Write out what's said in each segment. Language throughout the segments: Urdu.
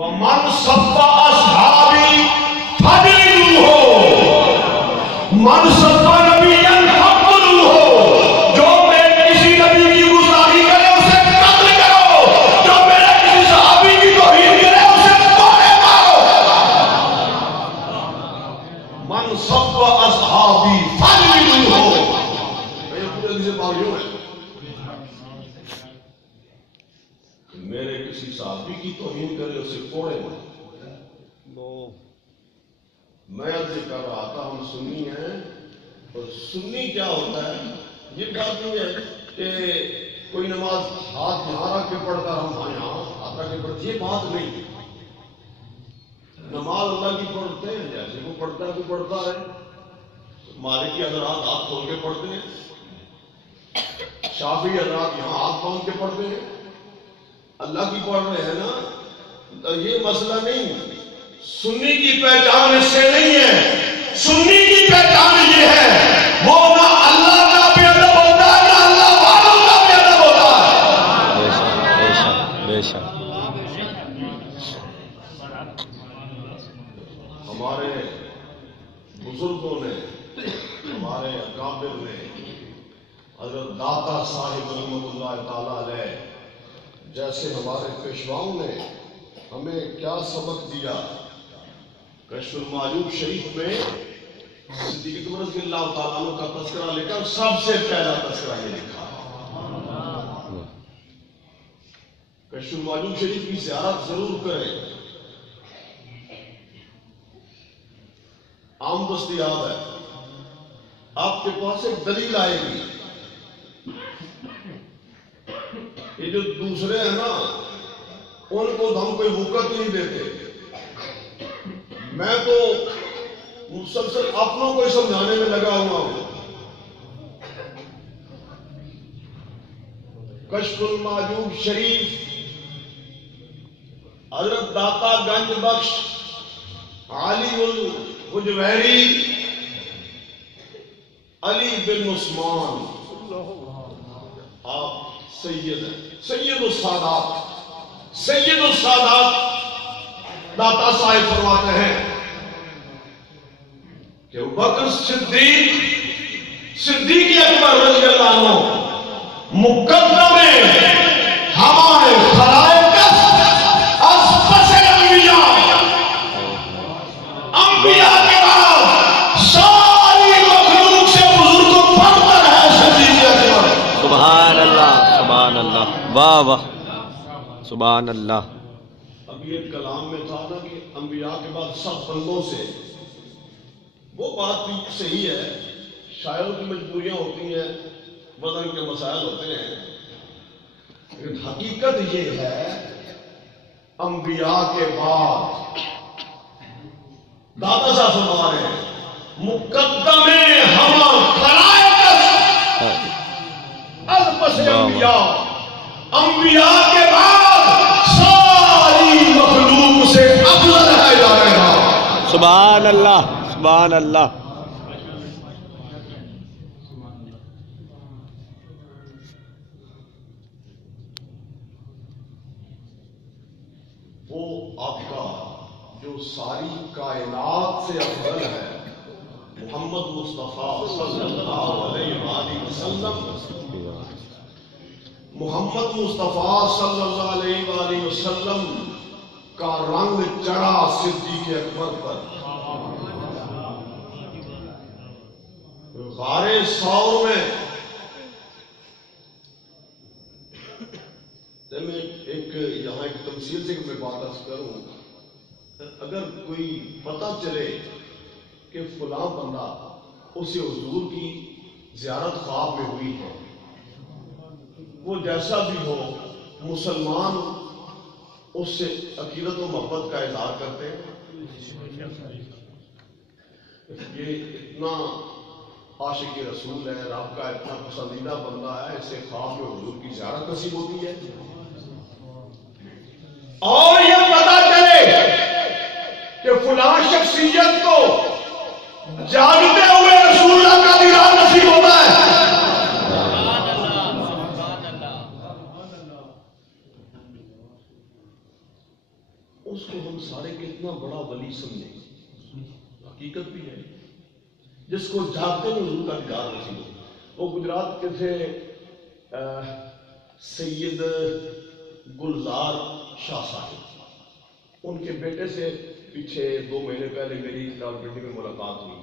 وَمَنْ سَبَّ أَصْحَابِي فَضِلُوهُ مَنْ سَبَّ نَبِيًّا فَضِلُوهُ جو میرے کسی نبی کی گستاخی کرے اسے قتل کرو، جو میرے کسی صحابی کی توہین کرے اسے کوڑے مارو۔ مَنْ سَبَّ أَصْحَابِي فَضِلُوهُ یہ پورے دن سے باوجود ہے میرے کسی صحابی کی توہین کرے اسے کوڑے مارو۔ میں عرض کر رہا تھا ہم سنی ہیں، اور سنی کیا ہوتا ہے؟ یہ بات نہیں ہے کہ کوئی نماز ہاتھ یہاں رکھ کے پڑھتا ہم یہاں ہاتھ رکھ کے پڑھتے، یہ بات نہیں۔ نماز اللہ کی پڑھتے ہیں جیسے وہ پڑھتا ہے تو پڑھتا ہے۔ مالکی حضرات ہاتھ کھول کے پڑھتے ہیں، شافعی حضرات یہاں ہاتھ باندھ کے پڑھتے ہیں، اللہ کی پڑھ رہے ہیں نا، یہ مسئلہ نہیں۔ سنی کی پہچان اس سے نہیں ہے، سنی کی پہچان یہ ہے وہ نہ اللہ کا بھی ادب ہوتا ہے نہ اللہ والوں کا بھی ادب ہوتا ہے۔ بے شک ہمارے بزرگوں نے، ہمارے اکابر نے، حضرت داتا صاحب رحمۃ اللہ تعالی علیہ جیسے ہمارے پیشواؤں نے ہمیں کیا سبق دیا۔ کشف المعیوب شریف میں صدیق اکبر رضی اللہ تعالیٰ عنہ کا تذکرہ لکھا، سب سے پہلا تذکرہ یہ لکھا۔ کشف المعیوب شریف کی زیارت ضرور کریں، عام دستیاب ہے۔ آپ کے پاس ایک دلیل آئے گی۔ یہ جو دوسرے ہیں نا ان کو ہم کوئی وقت نہیں دیتے، میں تو مسلسل اپنوں کو سمجھانے میں لگا ہوا ہوں۔ کشف المعیوب شریف حضرت داتا گنج بخش علی الحجویری علی بن عثمان آپ سید ہیں، سید السادات، سید السادات داتا صاحب فرماتے ہیں کہ ابوبکر صدیق اکبر رضی اللہ عنہ مقدم ہمارے خلائق از پس انبیاء کے بعد ساری مخلوق سے بزرگ و برتر ہے صدیق اکبر۔ سبحان اللہ، سبحان اللہ، واہ واہ، سبحان اللہ۔ ابھی ایک کلام میں تھا نا کہ انبیاء کے بعد سب بندوں سے، وہ بات بھی صحیح ہے، شاعروں کی مجبوریاں ہوتی ہیں، وطن کے مسائل ہوتے ہیں، لیکن حقیقت یہ ہے انبیاء کے بعد دادا صاحب فرما رہے ہیں مقدم ہم خلائق از پس انبیاء، انبیاء کے بعد ساری مخلوق سے افضل ہے جا رہا۔ سبحان اللہ، سبحان اللہ۔ وہ آپ کا جو ساری کائنات سے افضل ہے محمد مصطفیٰ صلی اللہ علیہ وآلہ وسلم، محمد مصطفیٰ صلی اللہ علیہ وآلہ وسلم کا رنگ چڑھا صدیق اکبر پر۔ غار ثور میں یہاں ایک تمثیل سے میں بات کروں، اگر کوئی پتہ چلے کہ فلاں بندہ اسے حضور کی زیارت خواب میں ہوئی ہے، وہ جیسا بھی ہو مسلمان اس سے عقیدت و محبت کا اظہار کرتے ہیں۔ یہ اتنا عاشق رسول ہے، رب کا اتنا پسندیدہ بندہ ہے، اسے خواب میں حضور کی زیارت نصیب ہوتی ہے۔ اور یہ پتہ چلے کہ فلاں شخصیت کو جاگتے ہوئے رسول اللہ کا دیدار نصیب ہوتا ہے۔ اس کو ہم سارے کتنا بڑا ولی سمجھیں، حقیقت بھی ہے، جس کو جاگتے میں حضور کا دیدار نصیب ہو۔ وہ گجرات کے تھے سید گلزار شاہ صاحب، ان کے بیٹے سے پیچھے 2 مہینے پہلے میری راولپنڈی میں ملاقات ہوئی۔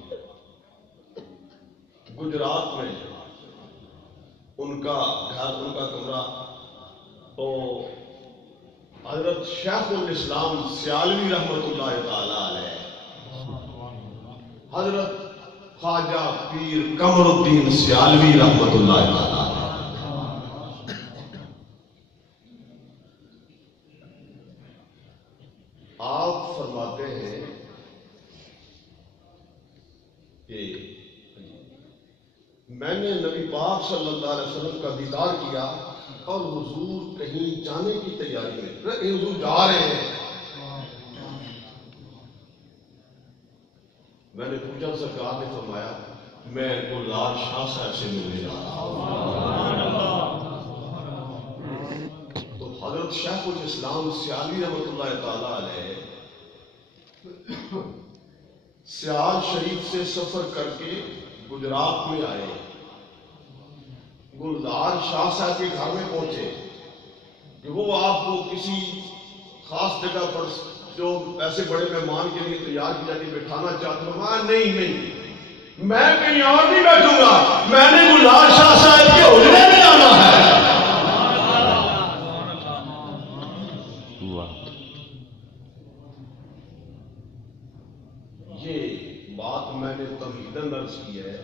گجرات میں ان کا گھر، ان کا کمرہ تو حضرت شیخ الاسلام سیالوی رحمۃ اللہ تعالی علیہ، حضرت خواجہ پیر قمر الدین سیالوی رحمۃ اللہ تعالی علیہ، آپ فرماتے ہیں کہ میں نے نبی پاک صلی اللہ علیہ وسلم کا دیدار کیا اور حضور کہیں جانے کی تیاری میں، حضور جا رہے ہیں۔ میں نے پوچھا، سرکار نے فرمایا میں گلزار شاہ صاحب سے ملنے جا رہا ہوں۔ تو حضرت شیخ الاسلام سیالوی رحمۃ اللہ تعالی علیہ سیال شریف سے سفر کر کے گجرات میں آئے، گلزار شاہ صاحب کے گھر میں پہنچے کہ وہ آپ کو کسی خاص جگہ پر جو ایسے بڑے مہمان کے لیے تیار کی جاتی بٹھانا چاہتے ہو۔ نہیں میں کہیں اور نہیں بیٹھوں گا، میں نے گلزار شاہ صاحب کے حجرے میں جانا ہے۔ یہ بات میں نے تمہیداً عرض کی ہے،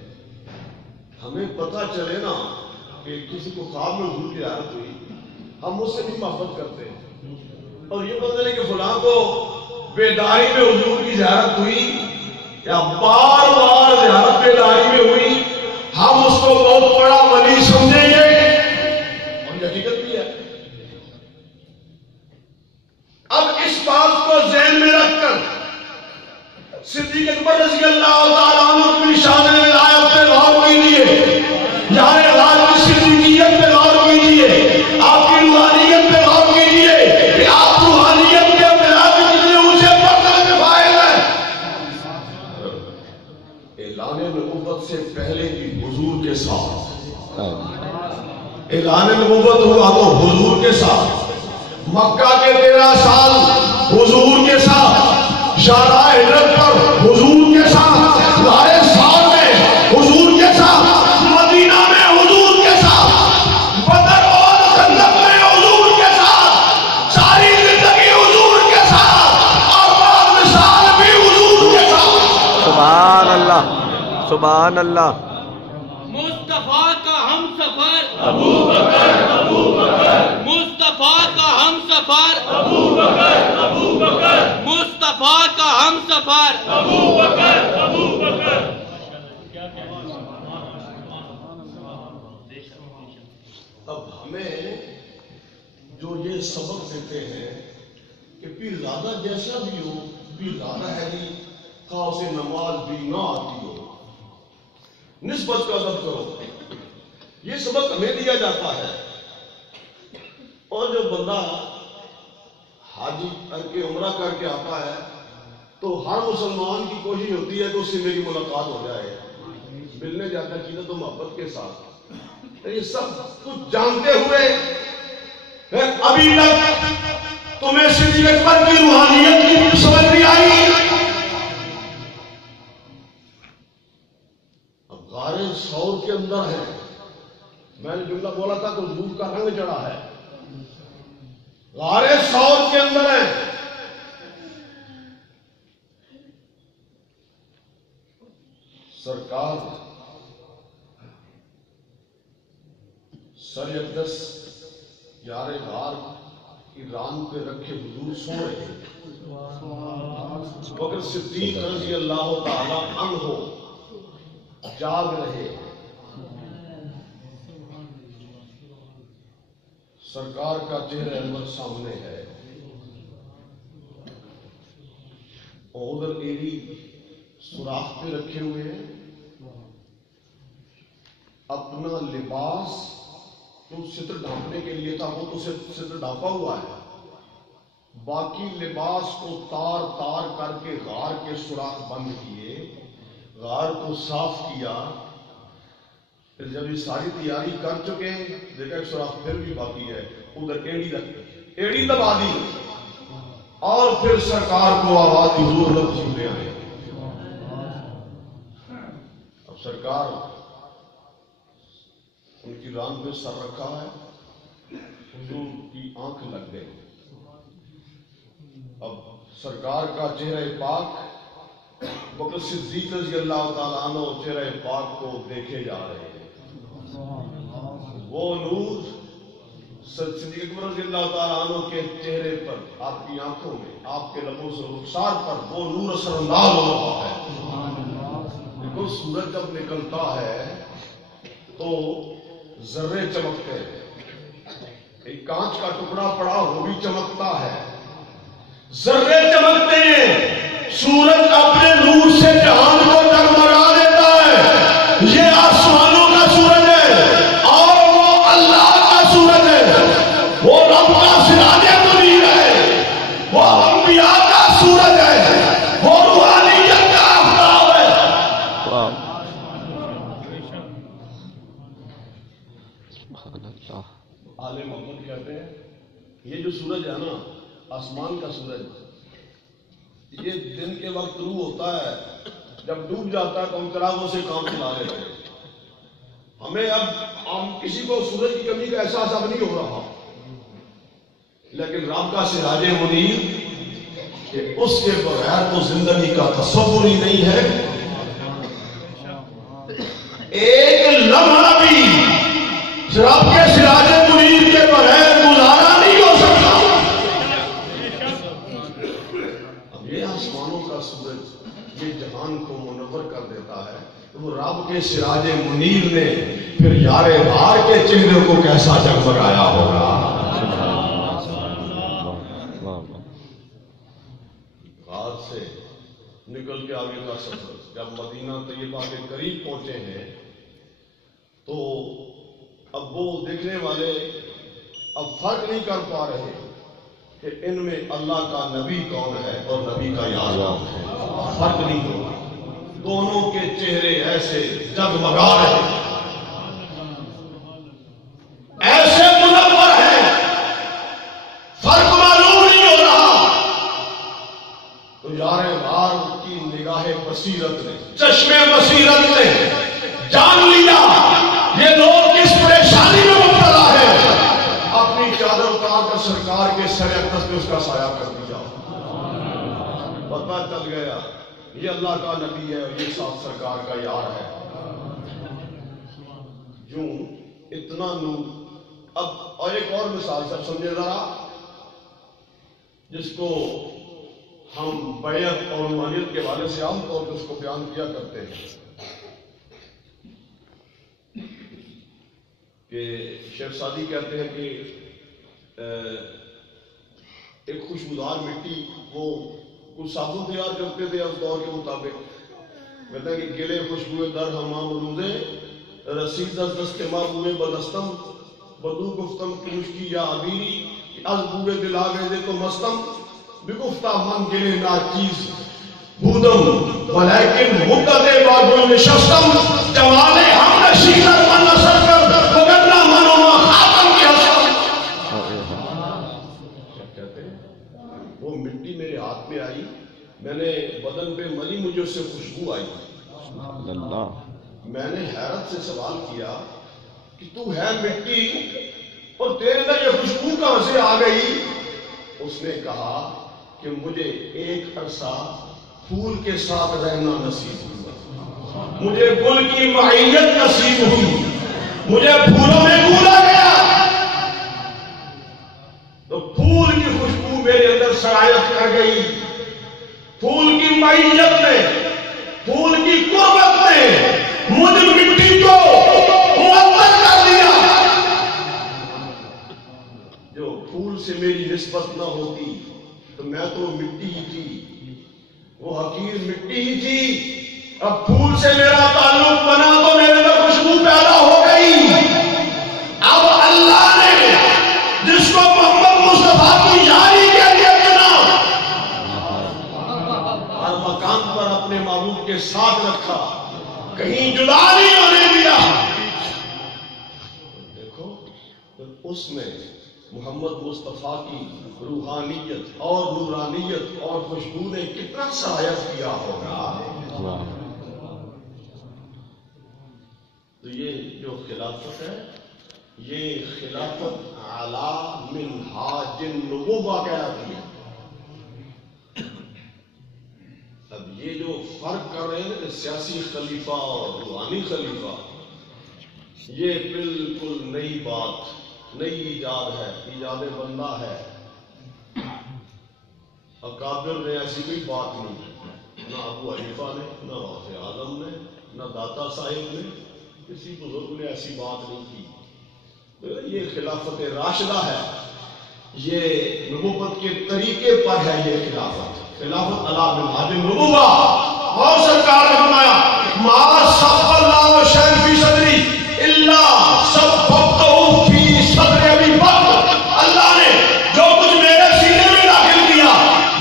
ہمیں پتہ چلے نا کہ کسی کو خواب میں حضور کی زیارت ہوئی، ہم اس سے بھی محبت کرتے ہیں، اور یہ پتہ نہیں کہ فلاں کو بیداری میں حضور کی زیارت ہوئی یا بار بار زیارت بیداری میں ہوئی، ہم اس کو بہت بڑا ولی سمجھیں گے، اور یہ حقیقت بھی ہے۔ اب اس بات کو ذہن میں رکھ کر صدیق اکبر رضی اللہ تعالیٰ عنہ کی شان ولایت پہ غور کیجیے، یہاں اللہ کی صدیقیت پہ غور کیجیے، آپ کی روحانیت پہ غور کیجیے کہ آپ روحانیت کے بنا بھی کتنے اونچے پڑھنے کے فائل ہیں۔ اعلان نبوت سے پہلے بھی حضور کے ساتھ، اعلان نبوت ہوا تو حضور کے ساتھ، مکہ کے 13 سال حضور کے ساتھ، شارع ہجرت پر حضور کے ساتھ، غارِ ثور میں حضور کے ساتھ، مدینہ میں حضور کے ساتھ، بدر اور خندق میں حضور کے ساتھ، ساری زندگی حضور کے ساتھ، اور بعد مثال بھی حضور کے ساتھ۔ سبحان اللہ، سبحان اللہ۔ مصطفیٰ کا ہم سفر ابو بکر، ابو بکر، مصطفیٰ کا ہم سفر ابو بکر، ابو بکر، مصطفیٰ کا ہم سفر ابو بکر، ابو بکر۔ اب ہمیں جو یہ سبق دیتے ہیں کہ پیر زیادہ جیسا بھی ہو، پیر زیادہ ہے جی، خواہ اسے نماز بھی نہ آتی ہو، نسبت کا ادب کرو، یہ سبق ہمیں دیا جاتا ہے۔ اور جو بندہ حاجی کر کے عمرہ کر کے آتا ہے تو ہر مسلمان کی کوشش ہوتی ہے کہ اس سے میری ملاقات ہو جائے، ملنے جاتا ہے عقیدت و محبت کے ساتھ۔ یہ سب کچھ جانتے ہوئے ابھی تک تمہیں صدیق اکبر کی روحانیت کی سمجھ نہیں آئی۔ اب غارِ ثور کے اندر ہے، میں نے جملہ بولا تھا تو حضور کا رنگ چڑھا ہے، غارِ ثور کے اندر ہے، سرکار سر اقدس یار غار ایران پہ رکھے حضور سو رہے ہیں، بکر صدیق رضی اللہ تعالی عنہ جاگ رہے، سرکار کا چہرہ انور سامنے ہے، اور ادھر ایری سوراخ پہ رکھے ہوئے ہیں، اپنا لباس جو ستر ڈھانپنے کے لیے تھا وہ تو ستر ڈھانپا ہوا ہے، باقی لباس کو تار تار کر کے غار کے سوراخ بند کیے، غار کو صاف کیا، پھر جب یہ ساری تیاری کر چکے دیکھا ایک سوراخ پھر بھی باقی ہے، ادھر ایڑی دبا دی اور پھر سرکار کو آواز دی حضور رسول لے آئے۔ اب سرکار ان کی ران پہ سر رکھا ہے، حضور کی آنکھ لگ گئی۔ اب سرکار کا چہرہ پاک بکر صدیق رضی اللہ تعالیٰ عنہ چہرہ پاک کو دیکھے جا رہے ہیں۔ وہ نور صدیق اکبر رضی اللہ تعالیٰ عنہ کے چہرے پر، آپ کی آنکھوں میں، آپ کے لبوں سے رخسار پر وہ نور اثر انداز ہو رہا ہے۔ دیکھو سورج جب نکلتا ہے تو ذرے چمکتے ہیں، ایک کانچ کا ٹکڑا پڑا وہ بھی چمکتا ہے، ذرے چمکتے ہیں، سورج اپنے نور سے جہان کو جگمگا دیتا ہے۔ یہ آسمانوں کا سورج ہے اور وہ اللہ کا سورج ہے، وہ رب کا سراج منیر ہے، وہ انبیاء کا سورج ہے، وہ روحانیت کا آفتاب ہے۔ آل محمد کہتے ہیں یہ جو سورج ہے نا، آسمان کا سورج، یہ دن کے وقت طلوع ہوتا ہے، جب ڈوب جاتا ہے تو ہم چراغوں سے کام چلا لیتے ہیں۔ ہمیں اب کسی کو سورج کی کمی کا احساس اب نہیں ہو رہا، لیکن رب کا سراج منیر کہ اس کے بغیر تو زندگی کا تصور ہی نہیں ہے۔ ایک لمحہ بھی رب کے سراج منیر کے بغیر گزارا نہیں ہو سکتا۔ اب یہ آسمانوں کا سورج یہ جہان کو منور کر دیتا ہے، تو وہ رب کے سراج منیر نے پھر یار غار کے چہرے کو کیسا جگمگایا ہوگا۔ غار سے نکل کے آگے کا سفر، جب مدینہ طیبہ کے قریب پہنچے ہیں تو اب وہ دیکھنے والے اب فرق نہیں کر پا رہے کہ ان میں اللہ کا نبی کون ہے اور نبی کا یار کون ہے، فرق نہیں ہو رہا، دونوں کے چہرے ایسے جگمگا رہے ہیں، ایسے منور ہیں، فرق معلوم نہیں ہو رہا۔ تو یار غار کی نگاہ بصیرت نے، چشمے بصیرت نے جان لیا یہ لوگ کس پریشانی میں مبتلا ہے، اپنی چادر اتار کر سرکار کے سر اقدس پہ اس کا سایہ کر دیا۔ پتہ چل گیا یہ اللہ کا نبی ہے اور یہ ساتھ سرکار کا یار ہے۔ یوں اتنا نور۔ اب اور ایک اور مثال سب سمجھے ذرا، جس کو ہم بیعت اور روحانیت کے حوالے سے عام طور پر اس کو بیان کیا کرتے ہیں کہ شیخ سعدی کہتے ہیں کہ ایک خوشبودار مٹی وہ کچھ صابن تیار کرتے تھے اس دور کے مطابق، کہتے ہیں کہ گلے خوشبوئے در ہمام روزے رسید از دست محبوب بدستم بدو گفتم کنشکی یا عبیری از بوئے دل آگے دے تو مستم بگفتہ من گلے ناچیز بودم ولیکن مدت باگو نشستم جوالے ہم نشیدت من نصر کر وگرنا منو ما خاتم کی حسن۔ کیا کہتے ہیں؟ وہ مٹی میرے ہاتھ میں آئی، میں نے بدن پہ ملی، مجھے اس سے خوشبو آئی۔ میں نے حیرت سے سوال کیا کہ تو ہے مٹی اور تیرے اندر یہ خوشبو کہاں سے آ گئی؟ اس نے کہا کہ مجھے ایک عرصہ پھول کے ساتھ رہنا نصیب ہوا، مجھے گل کی معیت نصیب ہوئی، مجھے پھولوں میں گھولا گیا، تو پھول کی خوشبو میرے اندر سرایت کر گئی، پھول کی معیت نے، پھول کی قربت نے مجھ مٹی کو معطر کر دیا۔ جو پھول سے میری نسبت نہ ہوتی تو میں تو مٹی ہی تھی، وہ حقیر مٹی ہی تھی، اب پھول سے میرا تعلق بنا تو میرے اندر خوشبو پیدا ہو گئی۔ اب اللہ نے جس کو محمد مصطفیٰ کی یاری کے لیے چنا کے ساتھ رکھا، کہیں جدا نہیں ہونے دیا۔ دیکھو اس میں محمد مصطفیٰ کی روحانیت اور نورانیت اور خوشبو نے کتنا سرایت کیا ہوگا۔ تو یہ جو خلافت ہے، یہ خلافت اعلی منہاج النبوہ کہلاتی ہے۔ اب یہ جو فرق کر رہے ہیں سیاسی خلیفہ اور روحانی خلیفہ، یہ بالکل نئی بات، نئی ایجاد ہے، ایجاد بندہ ہے۔ اکابر نے ایسی کوئی بات نہیں، نہ ابو حنیفہ نے، نہ غوث اعظم نے، نہ داتا صاحب نے، کسی بزرگ نے ایسی بات نہیں کی۔ یہ خلافت راشدہ ہے، یہ نبوت کے طریقے پر ہے۔ یہ خلافت علی منہاج النبوہ۔ اور سرکار نے فرمایا ما صف اللہ شیء فی صدری الا صفقته فی صدر ابی بکر۔ اللہ نے جو کچھ میرے سینے میں داخل کیا،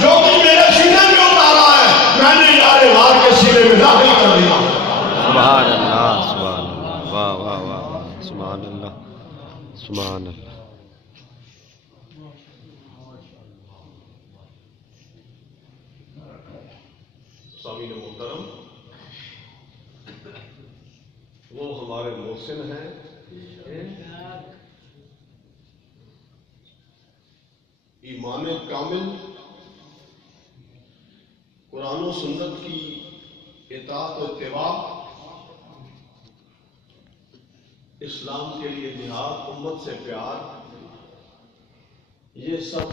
جو کچھ میرے سینے میں اتارا ہے، میں نے یار غار کے سینے میں داخل کر دیا۔ سبحان اللہ، سبحان اللہ، واہ واہ واہ، سبحان اللہ، سبحان اللہ۔ سامعین محترم، وہ ہمارے محسن ہیں، ایمان کامل، قرآن و سنت کی اطاعت و اتباع، اسلام کے لیے جہاد، امت سے پیار، یہ سب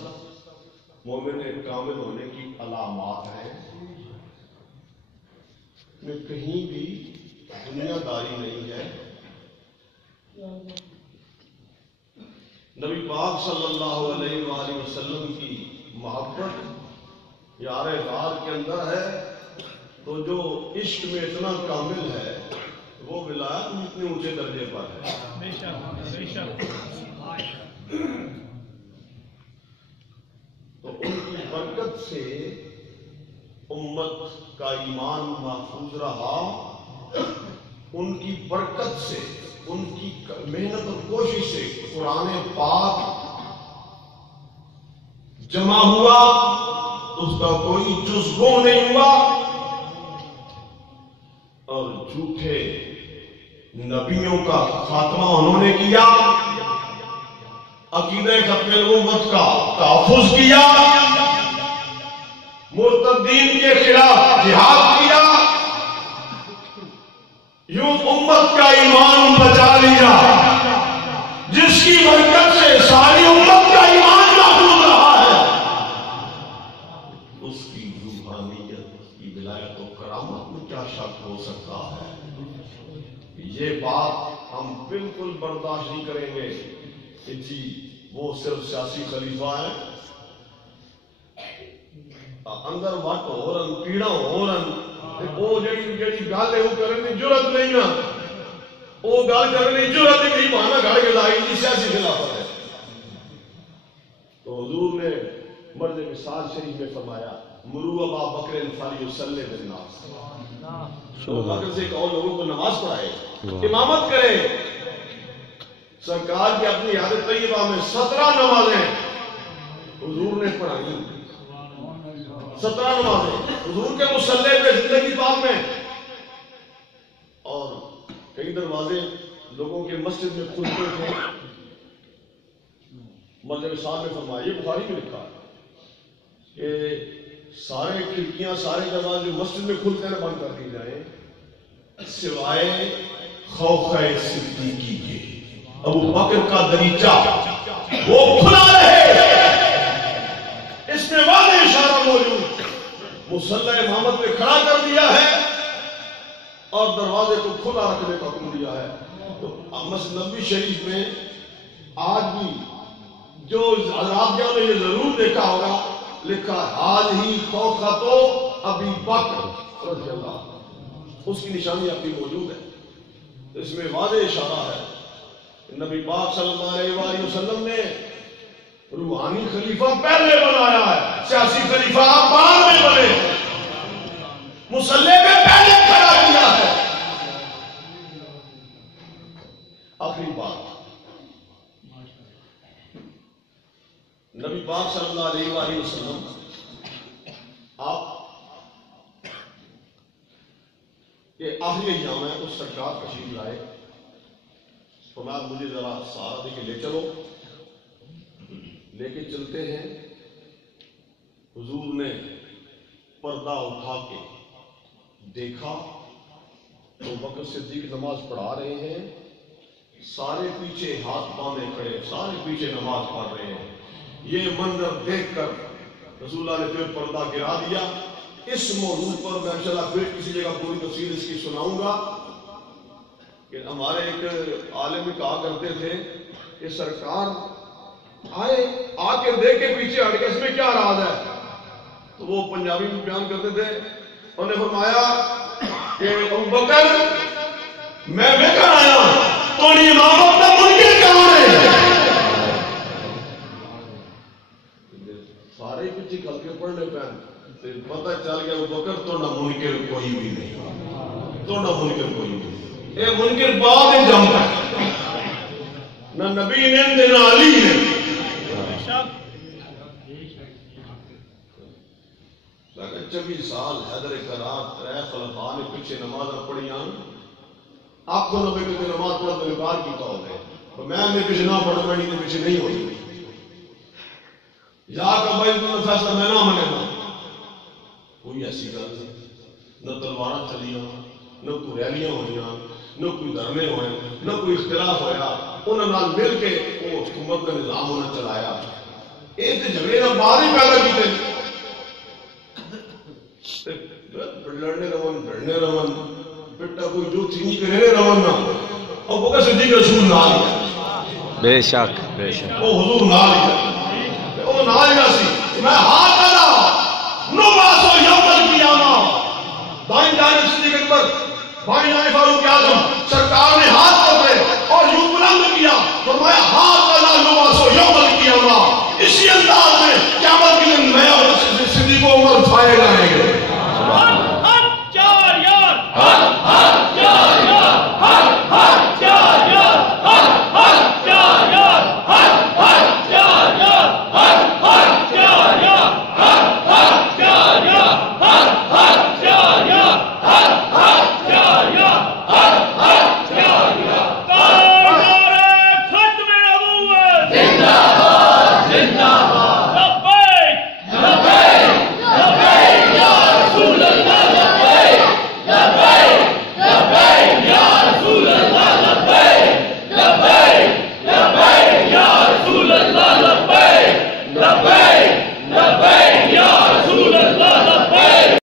مومن کامل ہونے کی علامات ہیں۔ میں کہیں بھی دنیا داری نہیں ہے۔ نبی پاک صلی اللہ علیہ وآلہ وسلم کی محبت یار غار کے اندر ہے، تو جو عشق میں اتنا کامل ہے وہ ولایت میں اتنے اونچے درجے پر ہے۔ تو ان کی برکت سے امت کا ایمان محفوظ رہا، ان کی برکت سے، ان کی محنت اور کوشش سے قرآن پاک جمع ہوا، اس کا کوئی جز گم نہیں ہوا، اور جھوٹے نبیوں کا خاتمہ انہوں نے کیا، عقیدہ ختم نبوت کا تحفظ کیا، مرتدین کے خلاف جہاد کیا، یوں امت کا ایمان بچا لیا، جس کی برکت سے ساری امت کا ایمان محفوظ رہا ہے۔ اس کی روحانیت، اس کی ولایت و کرامت میں کیا شک ہو سکتا ہے؟ یہ بات ہم بالکل برداشت نہیں کریں گے کہ جی وہ صرف سیاسی خلیفہ ہیں، اندر وٹ ہو رہن، پیڑا ہو رہن، وہ جڑی گل ہے وہ کرنے کی ضرورت نہیں نا، وہ گل کرنے کی ضرورت نہیں، بہانا گھڑ کے لائی جی سیاسی خلافت ہے۔ تو حضور نے مرد مثال شریف میں فرمایا مرو ابا بکر فلیصلی بالناس، ابو بکر سے کہو لوگوں کو نماز پڑھائے، امامت کرے۔ سرکار کی اپنی عادت طیبہ میں 17 نمازیں حضور نے پڑھائی، 17 نمازیں حضور کے مصلی پہ زندگی پاک میں، اور کئی دروازے لوگوں کے مسجد میں کھلتے تھے۔ مرد صاحب نے فرمایا، یہ بخاری میں لکھا ہے کہ سارے کھڑکیاں، سارے دروازے مسجد میں کھلتے ہیں بند کر دی جائیں سوائے خوف صدیقی کے، ابو بکر کا دریچہ وہ کھلا رہے۔ اس میں واضح اشارہ موجود، مصلی امامت میں کھڑا کر دیا ہے اور دروازے کو کھلا رکھنے کا حکم دیا ہے۔ تو مسجد نبوی شریف میں آج بھی جو حضرات نے یہ ضرور دیکھا ہوگا، لکھا حال ہی خوخۃ ابی بکر رضی اللہ عنہ، اس کی نشانی اپنی موجود ہے۔ اس میں واضح اشارہ ہے نبی پاک صلی اللہ علیہ وآلہ وسلم نے روحانی خلیفہ پہلے بنایا ہے، سیاسی خلیفہ آپ بعد میں بنے، مصلی پہ پہلے کہ آخری ایام ہے اس سرکار تشریف لائے، فرمایا مجھے ذرا سہارا دے کے لے چلو، لے کے چلتے ہیں۔ حضور نے پردہ اٹھا کے دیکھا تو بکر صدیق نماز پڑھا رہے ہیں، سارے پیچھے ہاتھ باندھے کھڑے، سارے پیچھے نماز پڑھ رہے ہیں۔ یہ منظر دیکھ کر رسول اللہ نے پھر پردہ گرا دیا۔ اس موضوع پر میں انشاءاللہ پھر کسی جگہ پوری تفصیل اس کی سناؤں گا کہ ہمارے ایک عالم کہا کرتے تھے کہ سرکار آئے، آ کے دیکھ کے پیچھے ہٹ کے اس میں کیا راز ہے، تو وہ پنجابی میں بیان کرتے تھے، انہوں نے فرمایا کہ ابوبکر میں کر آیا تو امام اپنا منکر کہاں ہے؟ سارے پیچھے کھل کے پڑھنے پہ پتہ چل گیا ابوبکر تو نہ منکر کوئی بھی نہیں، تو نہ منکر کوئی بھی نہیں، اے منکر بعد میں جمتا ہے، نہ نبی نے نہ علی نے۔ 24 سال حیدر کرار 3 خلفاء نے پیچھے نماز پڑھیاں، آپ کو نبی کے نماز پڑھنے کا انکار کیتا ہو گئے، تو میں نے پیچھے نہ پڑھ پڑھنی کے پیچھے نہیں ہوئی، یا کہ بھائی تم فیصلہ میں نہ منے گا، کوئی ایسی گل نہیں، نہ تلوار چلیاں، نہ کوئی ریلیاں ہوئیاں، نہ کوئی دھرنے ہوئے، نہ کوئی اختلاف ہویا، انہوں نے مل کے وہ حکومت کا نظام ہونا چلایا۔ یہ تو جھگڑے نہ بعد ہی پیدا کیتے، لڑنے رون بڑھنے رون بیٹا کوئی جو تھی کرنے رون نہ، اور بکر صدیق رسول نہ لیا، بے شک بے شک، وہ حضور نہ لیا، وہ نہ لیا سی میں ہاتھ کرا نباسو یوم القیامہ، بائیں جائے صدیق اکبر، بائیں جائے فاروق اعظم، سرکار نے